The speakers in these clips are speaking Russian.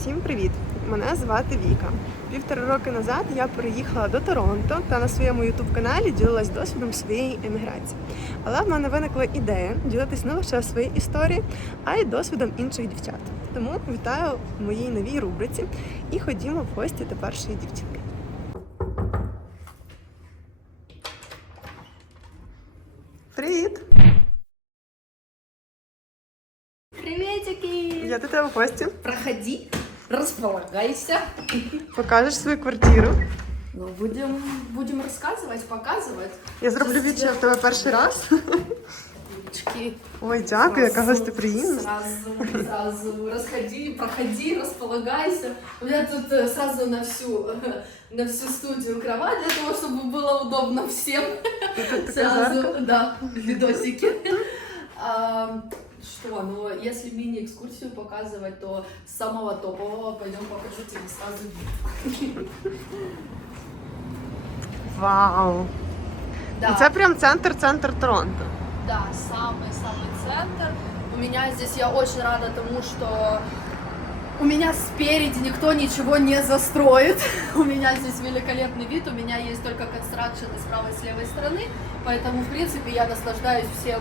Всім привіт! Мене звати Віка. Півтора роки назад я переїхала до Торонто та на своєму ютуб каналі ділилась досвідом своєї еміграції. Але в мене виникла ідея ділитись не лише своєю історією, а й досвідом інших дівчат. Тому вітаю в моїй новій рубриці і ходімо в гості до першої дівчинки. Привіт! Приветики! Я до тебе в гості. Проходи, располагайся. Покажеш свою квартиру. Ну, будем, будем рассказывать, показывать. Я зроблю від, що я в тебе перший раз. Ручки. Ой, дякую, яка Сразу- гостеприємна. Сразу, сразу расходи, проходи, располагайся. У меня тут э, сразу на всю, на всю студию кровать для того, чтобы было удобно всем. Тут таке Сразу, да, видосики. А, Что, ну, если мини-экскурсию показывать, то с самого топового пойдем покажу тебе сразу вид. Вау! Да. Це прям центр-центр Торонто. Да, самый-самый центр. У меня здесь, я очень рада тому, что у меня спереди никто ничего не застроит. У меня здесь великолепный вид, у меня есть только констракшн с правой и с левой стороны, поэтому, в принципе, я наслаждаюсь всем,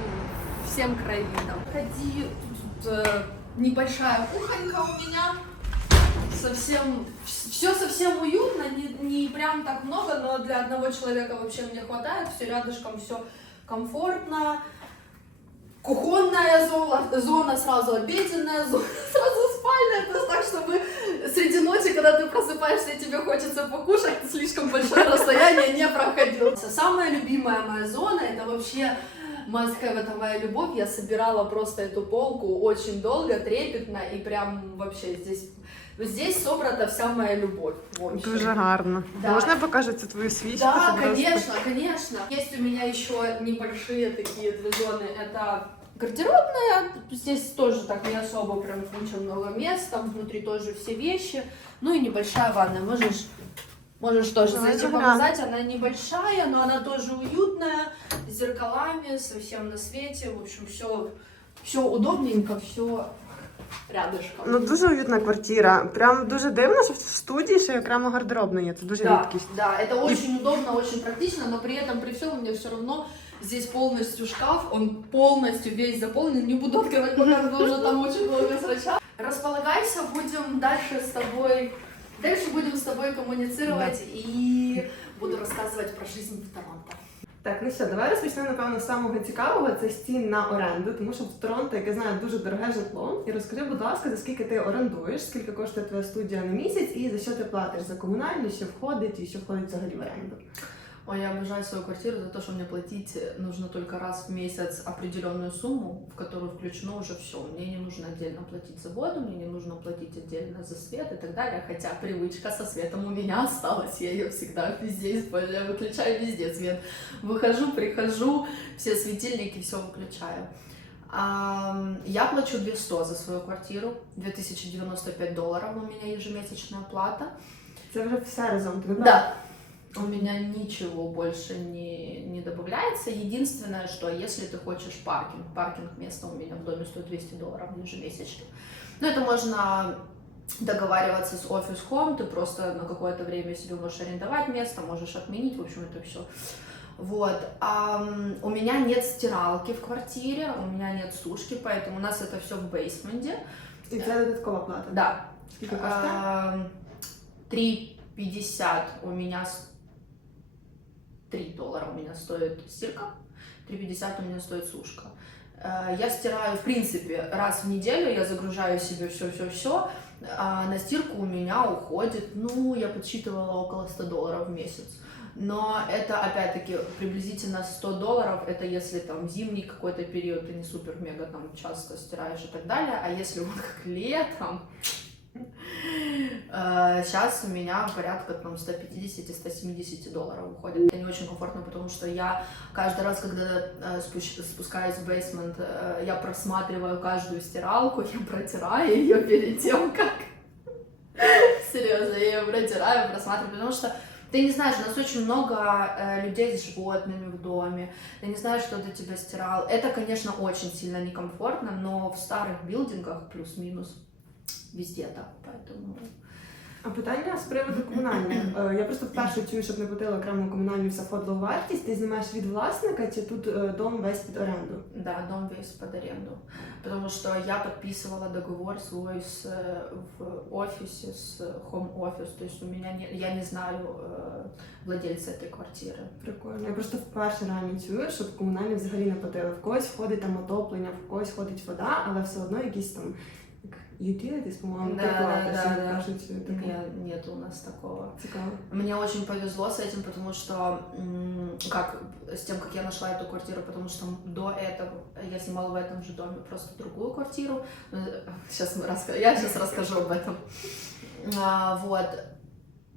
всем краевидом. Ходи, тут э, небольшая кухонька у меня, совсем, все совсем уютно, не, не прям так много, но для одного человека вообще мне хватает, все рядышком, все комфортно. Кухонная зона, зона сразу обеденная зона, сразу спальня. Это так, чтобы среди ночи, когда ты просыпаешься и тебе хочется покушать, слишком большое расстояние не проходил. Самая любимая моя зона, это вообще must have, это моя любовь. Я собирала просто эту полку очень долго, трепетно и прям вообще здесь, здесь собрана вся моя любовь. в общем. Дуже гарно. Да. Покажу цю твою свічку? Да, конечно, конечно. Есть у меня еще небольшие такие две зоны. Это гардеробная, здесь тоже так не особо прям куча много мест, там внутри тоже все вещи. Ну и небольшая ванная, можешь, можешь тоже Давай зайти заглянем. показать. Она небольшая, но она тоже уютная, с зеркалами, совсем на свете. В общем, все, все удобненько, все рядышком. Ну дуже уютна квартира. Прям дуже дивно, що в студії ще й окремо гардеробна є. Це дуже Да, рідкість. да, это очень удобно, очень практично, но при этом, при всем, у меня все равно здесь полностью шкаф, он полностью весь заполнен. Не буду открывать, пока вы уже там очень долго срача. Располагайся, будем дальше с тобой, дальше будем с тобой коммуницировать и буду рассказывать про жизнь в Торонто. Так, ну що, давай розпочнемо, напевно, з самого цікавого. Це стін на оренду, тому що в Торонто, як я знаю, дуже дороге житло. І розкажи, будь ласка, за скільки ти орендуєш, скільки коштує твоя студія на місяць, і за що ти платиш за комунальні, що входить і що входить взагалі в оренду. Ой, я обожаю свою квартиру за то, что мне платить нужно только раз в месяц определенную сумму, в которую включено уже все. Мне не нужно отдельно платить за воду, мне не нужно платить отдельно за свет и так далее. Хотя привычка со светом у меня осталась, я ее всегда везде использую, я выключаю везде свет. Выхожу, прихожу, все светильники, все выключаю. Я плачу 200 за свою квартиру, 2095 долларов у меня ежемесячная плата. Це вже все разом. Да У меня ничего больше не, не добавляется. Единственное, что если ты хочешь паркинг, паркинг место у меня в доме стоит 200 долларов ежемесячно. Но это можно договариваться с офис Home, ты просто на какое-то время себе можешь арендовать место, можешь отменить, в общем, это все. Вот. Ам, у меня нет стиралки в квартире, у меня нет сушки, поэтому у нас это все в бейсменте. І це додаткова плата. Да, Скільки коштує? Ам, 3,50 у меня... с- 3 доллара у меня стоит стирка, 3,50 у меня стоит сушка. Э, Я стираю, в принципе, раз в неделю, я загружаю себе все-все-все. А на стирку у меня уходит, ну, я подсчитывала около 100 долларов в месяц. Но это, опять-таки, приблизительно 100 долларов, это если там зимний какой-то период, ты не супер-мега там часто стираешь и так далее, а если вот как летом, Сейчас у меня порядка там 150-170 долларов уходит. Это не очень комфортно, потому что я каждый раз, когда э, спускаюсь в бейсмент, э, я просматриваю каждую стиралку, я протираю ее перед тем, как... Серьезно, я ее протираю, просматриваю, потому что ты не знаешь, у нас очень много э, людей с животными в доме, ты не знаешь, кто для тебя стирал. Это, конечно, очень сильно некомфортно, но в старых билдингах плюс-минус везде так, поэтому... А питання з приводу комунальних. Е, Я просто вперше чую, щоб не платила окремо комунальні вся входила вартість. Ти знімаєш від власника чи тут е, дом весь під оренду? Да, дом весь под аренду. Потому что я подписывала договор свой с, э, в офисе, с home office. То есть у меня не, я не знаю э, владельца этой квартиры. Прикольно. Я просто вперше реально чую, щоб комунальні взагалі не платили. В когось входить там отоплення, в когось ходить вода, але все одно якісь там як utilities, по-моєму, Да, да, да, да. вперше чую таке. Не, нет у нас такого. Цікаво. Мне очень повезло с этим, потому что, как, с тем, как я нашла эту квартиру, потому что до этого я снимала в этом же доме просто другую квартиру. Сейчас мы раска- я сейчас расскажу об этом. А, вот.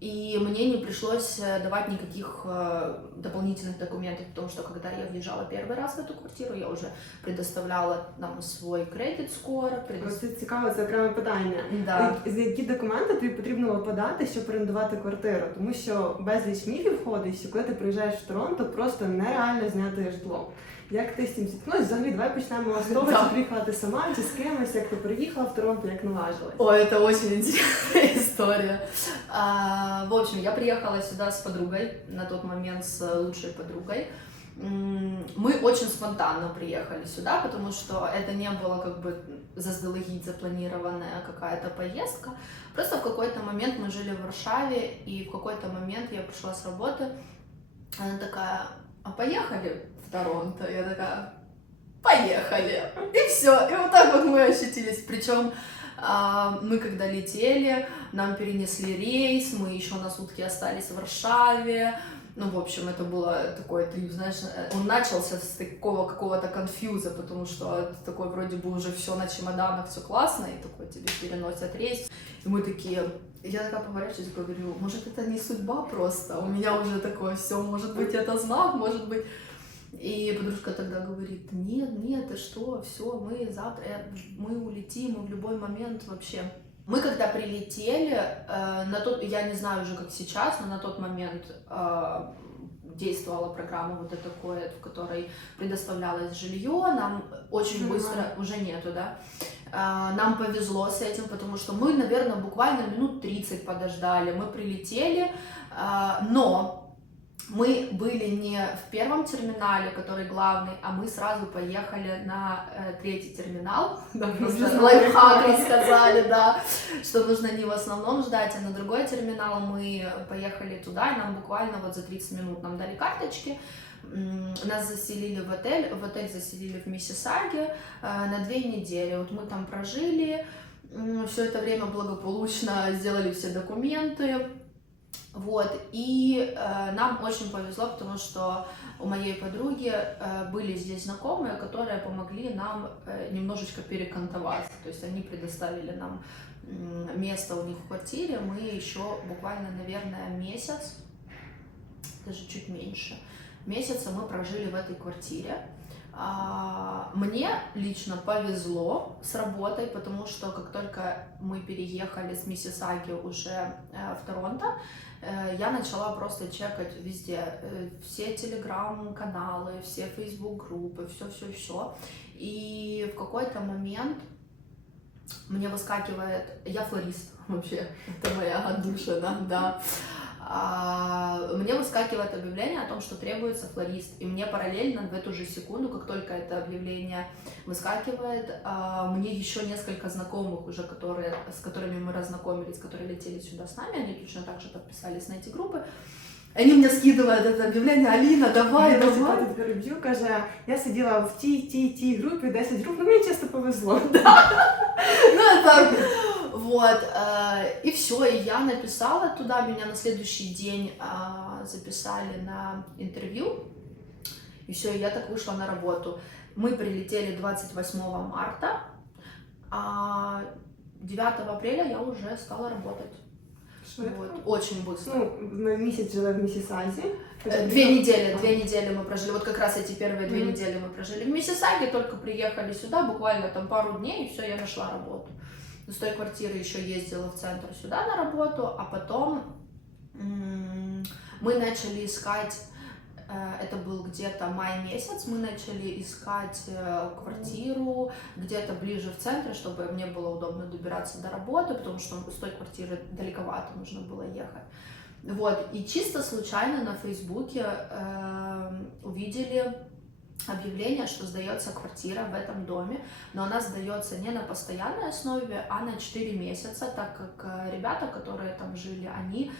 И мне не пришлось э, давать никаких э, дополнительных документов, потому что когда я въезжала первый раз в эту квартиру, я уже предоставляла нам свой кредит скоро. Ось це цікаво, це окреме питання. Да. За які документи тобі потрібно було подати, щоб орендувати квартиру? Тому що безліч міфів ходить, що коли ти приїжджаєш в Торонто, просто нереально зняти житло. Як ти з цим зіткнулась? Взагалі, давай почнемо з того, Да. чи приїхала ти сама, чи з кимось, як ти приїхала в Торонто, як наважилась. Ой, это очень интересная история. А, В общем, я приехала сюда с подругой, на тот момент с лучшей подругой. Мы очень спонтанно приехали сюда, потому что это не было как бы заздалегідь запланированная какая-то поездка. Просто в какой-то момент мы жили в Варшаве, и в какой-то момент я пришла с работы, она такая, а поехали в Торонто? Я такая, поехали. И все. И вот так вот мы ощутились. Причем а, мы когда летели, нам перенесли рейс, мы еще на сутки остались в Варшаве. Ну, в общем, это было такой, ты знаешь, э, он начался с такого какого-то конфьюза, потому что ты такой вроде бы уже все на чемоданах, все классно, и такой тебе переносят рейс. И мы такие, я такая поворачиваюсь, говорю, может это не судьба просто, у меня уже такое все, может быть это знак, может быть... И подружка тогда говорит, нет, нет, ты что, все, мы завтра, э, мы улетим, мы в любой момент вообще. Мы когда прилетели, э, на тот, я не знаю уже как сейчас, но на тот момент э, действовала программа вот эта КОЭД, в которой предоставлялось жилье, нам очень Уже быстро, уже нету, да, А, нам повезло с этим, потому что мы, наверное, буквально минут 30 подождали, мы прилетели, а, но мы были не в первом терминале, который главный, а мы сразу поехали на э, третий терминал. Да, просто лайфхак рассказали, да, что нужно не в основном ждать, а на другой терминал мы поехали туда, и нам буквально вот за 30 минут нам дали карточки, нас заселили в отель, в отель заселили в Миссисаге э, на две недели. Вот мы там прожили, все это время благополучно сделали все документы. Вот, и э, нам очень повезло, потому что у моей подруги э, были здесь знакомые, которые помогли нам э, немножечко перекантоваться. То есть они предоставили нам м, место у них в квартире. Мы еще буквально, наверное, месяц, даже чуть меньше, месяца мы прожили в этой квартире. А, Мне лично повезло с работой, потому что как только мы переехали с Миссисаги уже э, в Торонто, э, я начала просто чекать везде э, все телеграм-каналы, все фейсбук-группы, все-все-все. И в какой-то момент мне выскакивает, я флорист вообще, это моя отдушина, да. А, мне выскакивает объявление о том, что требуется флорист. И мне параллельно в эту же секунду, как только это объявление выскакивает, а, мне еще несколько знакомых уже, которые, с которыми мы разнакомились, которые летели сюда с нами, они точно так же подписались на эти группы. Они мне скидывают это объявление, Алина, давай, Я давай. давай. переб'ю, каже, я сиділа в тій, тій, тій групі, 10 груп, ну мені чисто повезло. Ну, это вот. э, И все, и я написала туда, меня на следующий день а, записали на интервью. И все, я так вышла на работу. Мы прилетели 28 марта, а 9 апреля я уже стала работать. Швидко. Вот, очень быстро. Ну, ми місяць жили в Місісазі. Э, Две недели, две недели мы прожили. Вот как раз эти первые две Мгм. недели мы прожили в Миссисаге, только приехали сюда, буквально там пару дней, и все, я нашла работу. С той квартиры еще ездила в центр сюда на работу, а потом мы начали искать Э, Это был где-то май месяц. Мы начали искать э, квартиру где-то ближе в центре, чтобы мне было удобно добираться до работы, потому что с той квартиры далековато нужно было ехать. Вот, и чисто случайно на Фейсбуке э, увидели объявление, что сдается квартира в этом доме, но она сдается не на постоянной основе, а на 4 месяца, так как э, ребята, которые там жили, они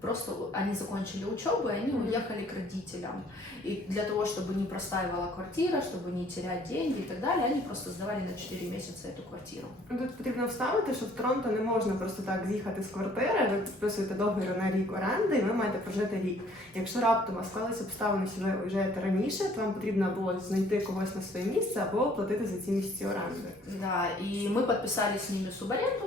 просто они закончили учебу, и они Мгм. уехали к родителям. И для того, чтобы не простаивала квартира, чтобы не терять деньги и так далее, они просто сдавали на 4 месяца эту квартиру. Ну, Тут потрібно вставити, що в Торонто не можна просто так з'їхати з квартири. Ви підписуєте договір на рік оренди, і ви маєте прожити рік. Якщо раптом склалися обставини, що ви виїжджаєте раніше, то вам потрібно або знайти когось на своє місце, або платити за ці місяці оренди. Да, и мы подписали с ними субаренду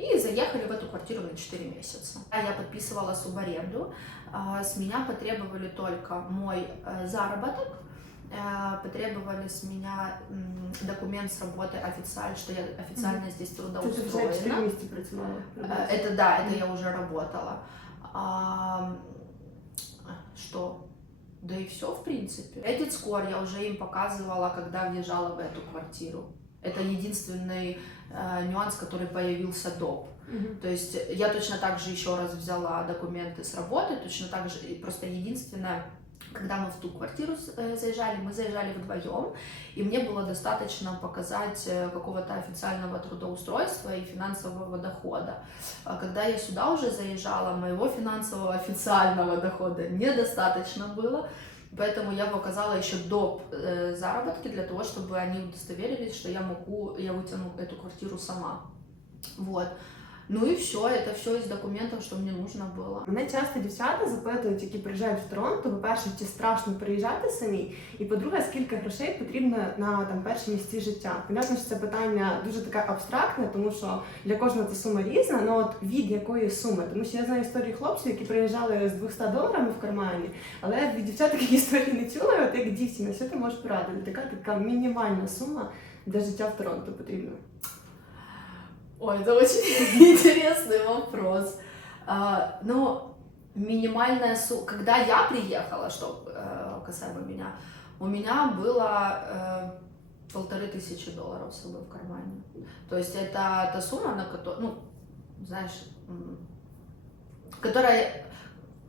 и заехали в эту квартиру на 4 месяца. А Я подписывала субаренду, а, с меня потребовали только мой э, заработок, э, потребовали с меня документ с работы официально, что я официально здесь вже 4 трудоустроена. місяці працювала. Э, Это да, это я уже работала. А, что? Да и все, в принципе. Edit Score я уже им показывала, когда въезжала в эту квартиру. Это единственный э, нюанс, который появился доп. Мгм. То есть я точно так же еще раз взяла документы с работы, точно так же, и просто единственное, когда мы в ту квартиру э, заезжали, мы заезжали вдвоем, и мне было достаточно показать э, какого-то официального трудоустройства и финансового дохода. А когда я сюда уже заезжала, моего финансового официального дохода недостаточно было, Поэтому я показала еще доп э, заработки для того, чтобы они удостоверились, что я могу, я вытяну эту квартиру сама. Вот. Ну и все, это все из документов, что мне нужно было. Мене часто дівчата запитують, які приїжджають в Торонто, по-перше, чи страшно приїжджати самі, і по-друге, скільки грошей потрібно на там перші місці життя. Понятно, що це питання дуже таке абстрактне, тому що для кожного ця сума різна. Ну от від якої суми? Тому що я знаю історії хлопців, які приїжджали з 200 доларами в кармані, але від дівчат такі історії не чула. От як дівчина, що ти можеш порадити? Така така мінімальна сума для життя в Торонто потрібна. Ой, это очень интересный вопрос. А, ну, минимальная сумма. Когда я приехала, что э, касаемо меня, у меня было э, полторы тысячи долларов с собой в кармане. То есть это та сумма, на которую, ну, знаешь, которая,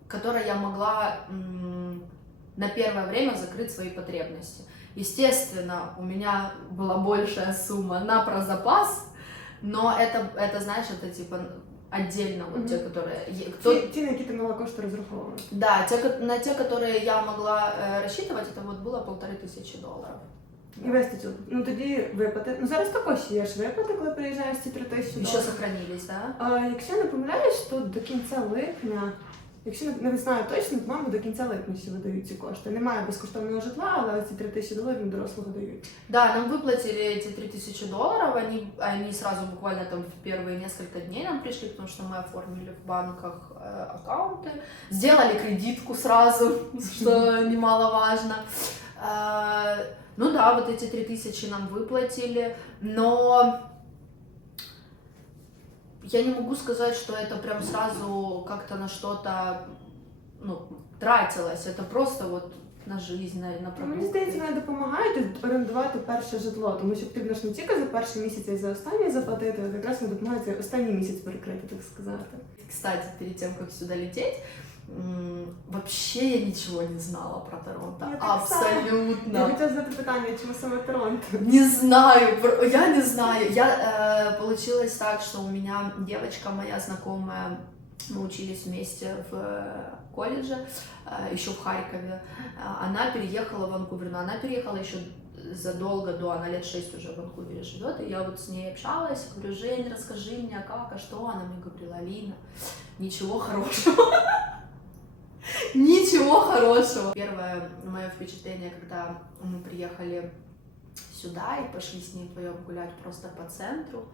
которой я могла на первое время закрыть свои потребности. Естественно, у меня была большая сумма на прозапас, но это, это знаешь, это типа отдельно вот те, Мгм. которые... е- Кто, Ті, ті, на які ти мала кошти розраховувати. да, те, ко- на те, которые я могла э, рассчитывать, это вот было полторы тысячи долларов. І вистачило. Ну тоді виплати. Ну зараз також є ж виплати, коли приїжджаєш ці три тисячі. Еще доларів. сохранились, да? А якщо не помиляюсь, то до кінця липня, якщо не, не знаю точно, то мабуть до кінця липня ще видають ці кошти. Немає безкоштовного житла, але ось ці три тисячі доларів на дорослого дають. Да, нам выплатили эти 3000 долларов, они, они сразу буквально там в первые несколько дней нам пришли, потому что мы оформили в банках э, аккаунты, сделали кредитку сразу, что немаловажно. Э, ну да, вот эти 3000 нам выплатили, но я не могу сказать, что это прям сразу как-то на что-то ну, тратилось, это просто вот на жизнь, на, на Ну, Мені продукты. здається, вони допомагають орендувати перше житло, тому що потрібно ж не тільки за перший місяць, а й за останній заплатити, а якраз вони допомагають цей останній місяць перекрити, так сказати. Кстати, перед тем, как сюда лететь, м, вообще я ничего не знала про Торонто. Я само. Я Абсолютно. хотіла задати питання, чому саме Торонто? Не знаю, я не знаю. Я э, получилось так, что у меня девочка моя знакомая, мы учились вместе в э, колледже, э, еще в Харькове. Э, Она переехала в Ванкувер, но она переехала еще задолго до, она лет 6 уже в Ванкувере живет, и я вот с ней общалась, говорю, Жень, расскажи мне, а как, а что? Она мне говорила, Алина, ничего хорошего. Ничего хорошего. Первое мое впечатление, когда мы приехали сюда и пошли с ней вдвоем гулять просто по центру,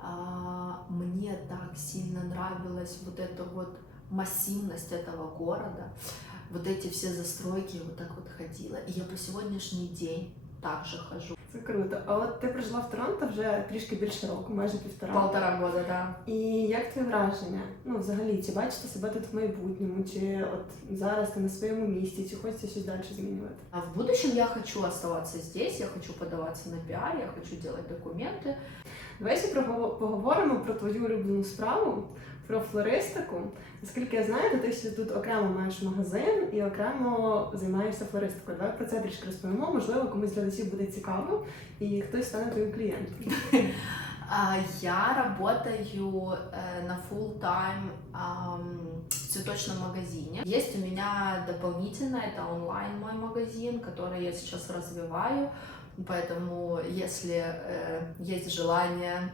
а, мне так сильно нравилась вот эта вот массивность этого города, вот эти все застройки, вот так вот ходила, и я по сегодняшний день также хожу. Це круто. А от ти прожила в Торонто вже трішки більше року, майже півтора. Полтора года, да. І як твоє враження? Ну, взагалі, чи бачите себе тут в майбутньому, чи от зараз ти на своєму місці, чи хочеться щось далі змінювати? А в будущем я хочу оставаться здесь, я хочу подаваться на пиар, я хочу делать документы. Давай ще прогово- поговоримо про твою улюблену справу, про флористику. Наскільки я знаю, то ти ще тут окремо маєш магазин і окремо займаєшся флористикою. Давай про це трішки розповімо. Можливо, комусь з глядачів буде цікаво, і хтось стане твоїм клієнтом. А, Я работаю э, на full time в цветочном магазине. Есть у меня дополнительно, это онлайн мой магазин, который я сейчас развиваю. Поэтому, если э, есть желание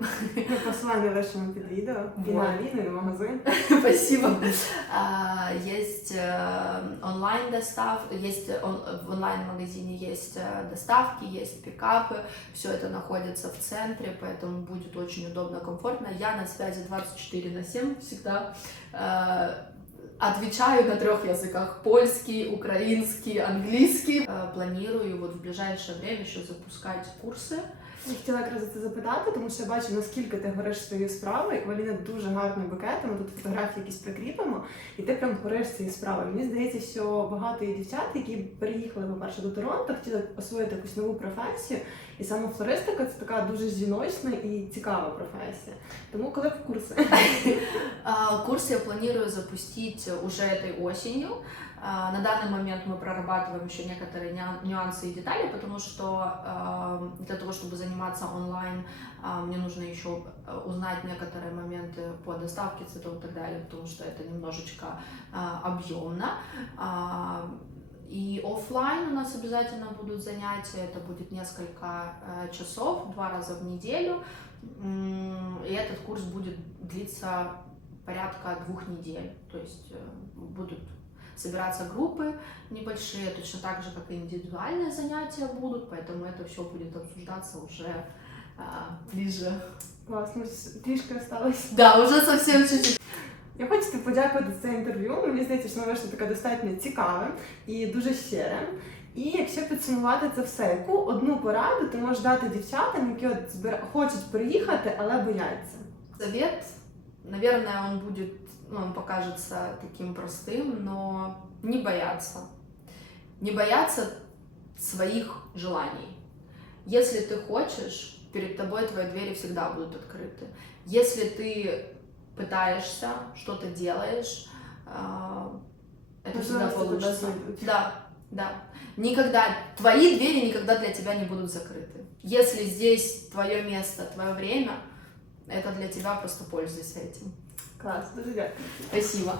Посилання лишимо під відео і Вот. на Аліну, і на магазин. Спасибо. А, Есть э, онлайн достав, есть он- в онлайн-магазине есть э, доставки, есть пикапы, все это находится в центре, поэтому будет очень удобно, комфортно. Я на связи 24 на 7 всегда. Отвечаю на трех языках: польский, украинский, английский. Э, Планирую вот в ближайшее время еще запускать курсы. Я хотіла якраз це запитати, тому що я бачу, наскільки ти гориш своєю справою. У Аліни дуже гарний букет, ми тут фотографії якісь прикріпимо, і ти прям гориш цією справою. Мені здається, що багато є дівчат, які переїхали, по-перше, до Торонто, хотіли освоїти якусь нову професію. І саме флористика це така дуже жіночна і цікава професія. Тому коли в курси. Курс я планирую запустить уже этой осенью. А, На данный момент мы прорабатываем еще некоторые нюансы и детали, потому что а, для того, чтобы заниматься онлайн, а, мне нужно еще э, узнать некоторые моменты по доставке цветов и так далее, потому что это немножечко а, объемно. А, И оффлайн у нас обязательно будут занятия, это будет несколько э, часов, два раза в неделю. И этот курс будет длиться порядка двух недель. То есть э, будут собираться группы небольшие, точно так же, как и индивидуальные занятия будут, поэтому это все будет обсуждаться уже а, ближе. Класно, трішки осталось. Да, уже совсем чуть-чуть. Я хочу тобі подякувати за це інтерв'ю. Мені здається, що воно вийшло таке достатньо цікаве і дуже щире. І якщо підсумувати це все, яку одну пораду ти можеш дати дівчатам, які от збира... хочуть приїхати, але бояться? Совет, наверное, он будет, ну, он покажется таким простым, но не бояться. Не бояться своих желаний. Если ты хочешь, перед тобой твои двери всегда будут открыты. Если ты пытаешься, что-то делаешь, а, это всегда получится. Да, да. Никогда, твои двери никогда для тебя не будут закрыты. Если здесь твое место, твое время, это для тебя просто пользуйся этим. Клас, дуже дякую. Спасибо.